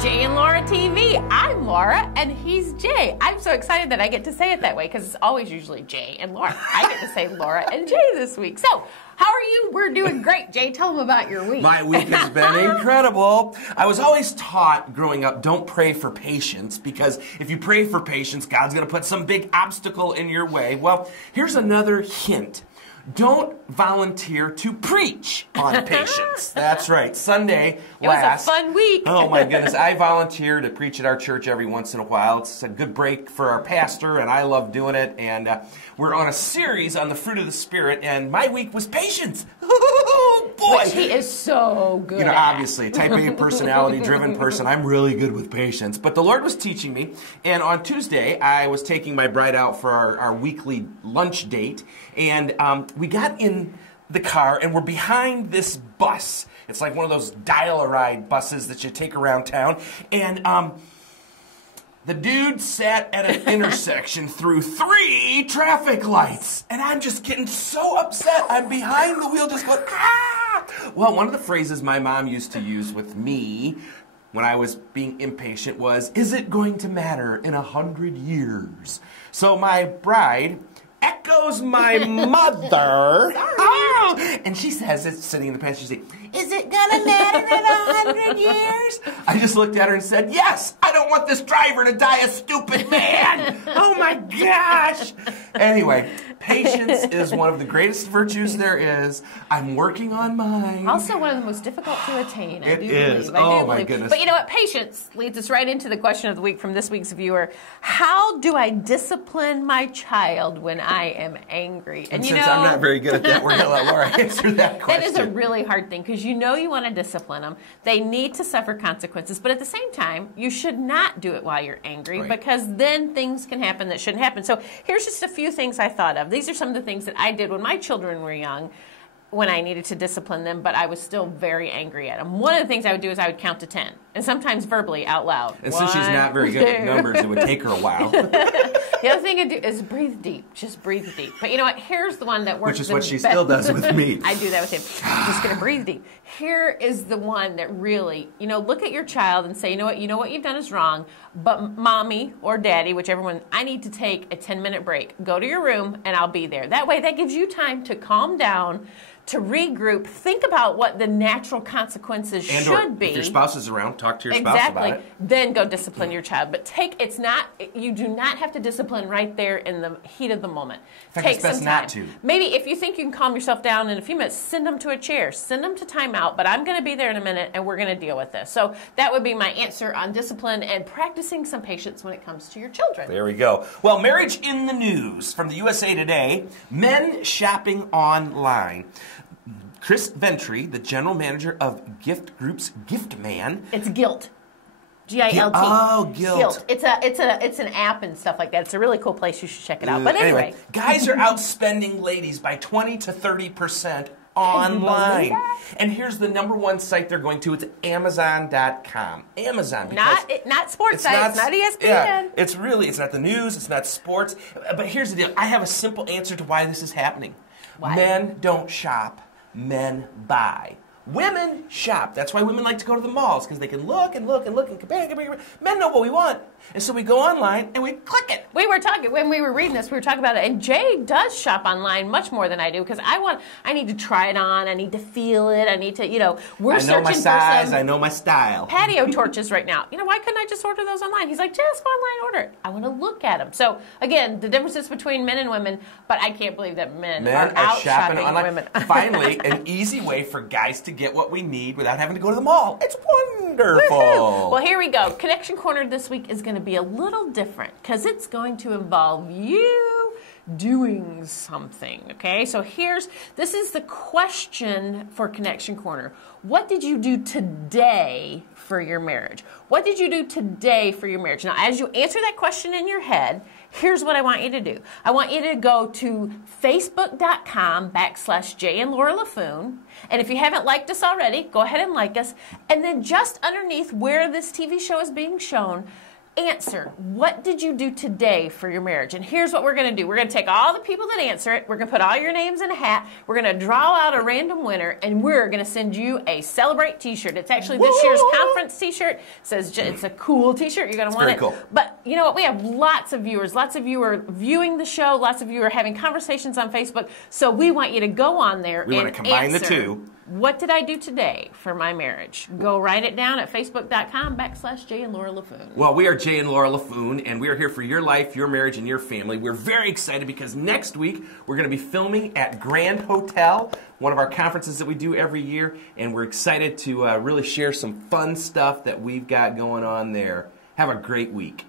Jay and Laura TV. I'm Laura and he's Jay. I'm so excited that I get to say it that way because it's always usually Jay and Laura. I get to say Laura and Jay this week. So, how are you? We're doing great. Jay, tell them about your week. My week has been incredible. I was always taught growing up, don't pray for patience, because if you pray for patience, God's going to put some big obstacle in your way. Well, here's another hint. Don't volunteer to preach on patience. That's right. Sunday last. It was a fun week. Oh my goodness. I volunteer to preach at our church every once in a while. It's a good break for our pastor, and I love doing it. And we're on a series on the fruit of the Spirit, and my week was patience. Oh, boy. Which he is so good at. Obviously, type A personality-driven person. I'm really good with patience. But the Lord was teaching me, and on Tuesday, I was taking my bride out for our weekly lunch date, and we got in the car, and we're behind this bus. It's like one of those dial-a-ride buses that you take around town, and the dude sat at an intersection through 3 traffic lights, and I'm just getting so upset. I'm behind the wheel just going, ah! Well, one of the phrases my mom used to use with me when I was being impatient was, is it going to matter in 100 years? So my bride echoes my mother. Oh, and she says, it's sitting in the passenger seat, is it gonna matter in 100 years? I just looked at her and said, yes, I don't want this driver to die a stupid man. Oh my gosh. Anyway, patience is one of the greatest virtues there is. I'm working on mine. Also one of the most difficult to attain. It is. Oh my goodness. But you know what? Patience leads us right into the question of the week from this week's viewer. How do I discipline my child when I am angry? And since I'm not very good at that, we're going to let Laura answer that question. That is a really hard thing because you know you want to discipline them. They need to suffer consequences. But at the same time, you should not do it while you're angry because then things can happen that shouldn't happen. So here's just a few things I thought of. These are some of the things that I did when my children were young when I needed to discipline them, but I was still very angry at them. One of the things I would do is I would count to 10, and sometimes verbally out loud. And since she's not very good at numbers, it would take her a while. The other thing I do is breathe deep. Just breathe deep. But you know what? Here's the one that works. Which is what she still does with me. I do that with him. I'm just going to breathe deep. Here is the one that really, look at your child and say, you know what you've done is wrong, but mommy or daddy, whichever one, I need to take a 10-minute break. Go to your room and I'll be there. That way, that gives you time to calm down, to regroup, think about what the natural consequences should be. If your spouse is around, talk to your spouse about it. Then go discipline your child. But you do not have to discipline right there in the heat of the moment. In fact, it's best not to. Maybe if you think you can calm yourself down in a few minutes, send them to a chair. Send them to timeout, but I'm going to be there in a minute and we're going to deal with this. So that would be my answer on discipline and practicing some patience when it comes to your children. There we go. Well, marriage in the news from the USA Today, men shopping online. Chris Ventry, the general manager of Gift Group's Gift Man. It's Gilt. G-I-L-T. Oh, Gilt. It's an app and stuff like that. It's a really cool place. You should check it out. But anyway. Guys are outspending ladies by 20 to 30% online. And here's the #1 site they're going to. It's Amazon.com. Amazon. Not sports sites, not ESPN. Yeah, it's not the news, it's not sports. But here's the deal. I have a simple answer to why this is happening. Why? Men don't shop. Men buy. Women shop. That's why women like to go to the malls, because they can look and look and look and compare. Men know what we want. And so we go online and we click it. We were talking, when we were reading this, we were talking about it. And Jay does shop online much more than I do, because I need to try it on. I need to feel it. I need to, we're searching for I know my size. I know my style. Patio torches right now. Why couldn't I just order those online? He's like, just go online and order it. I want to look at them. So, again, the differences between men and women, but I can't believe that men are out shopping online. Women. Finally, an easy way for guys to get what we need without having to go to the mall. It's wonderful. Woohoo. Well, here we go. Connection Corner this week is going to be a little different because it's going to involve you doing something, okay? So this is the question for Connection Corner. What did you do today for your marriage? What did you do today for your marriage? Now, as you answer that question in your head, here's what I want you to do. I want you to go to facebook.com/Jay and Laura Laffoon. And if you haven't liked us already, go ahead and like us. And then just underneath where this TV show is being shown, answer, what did you do today for your marriage? And here's what we're going to do. We're going to take all the people that answer it. We're going to put all your names in a hat. We're going to draw out a random winner, and we're going to send you a Celebrate t-shirt. It's actually this year's conference t-shirt. It says it's a cool t-shirt. You're going to want it. Cool. But you know what? We have lots of viewers. Lots of you are viewing the show. Lots of you are having conversations on Facebook. So we want you to go on there and want to combine answer. The two. What did I do today for my marriage? Go write it down at facebook.com/Jay and Laura Laffoon. Well, we are Jay and Laura Laffoon, and we are here for your life, your marriage, and your family. We're very excited because next week we're going to be filming at Grand Hotel, one of our conferences that we do every year, and we're excited to really share some fun stuff that we've got going on there. Have a great week.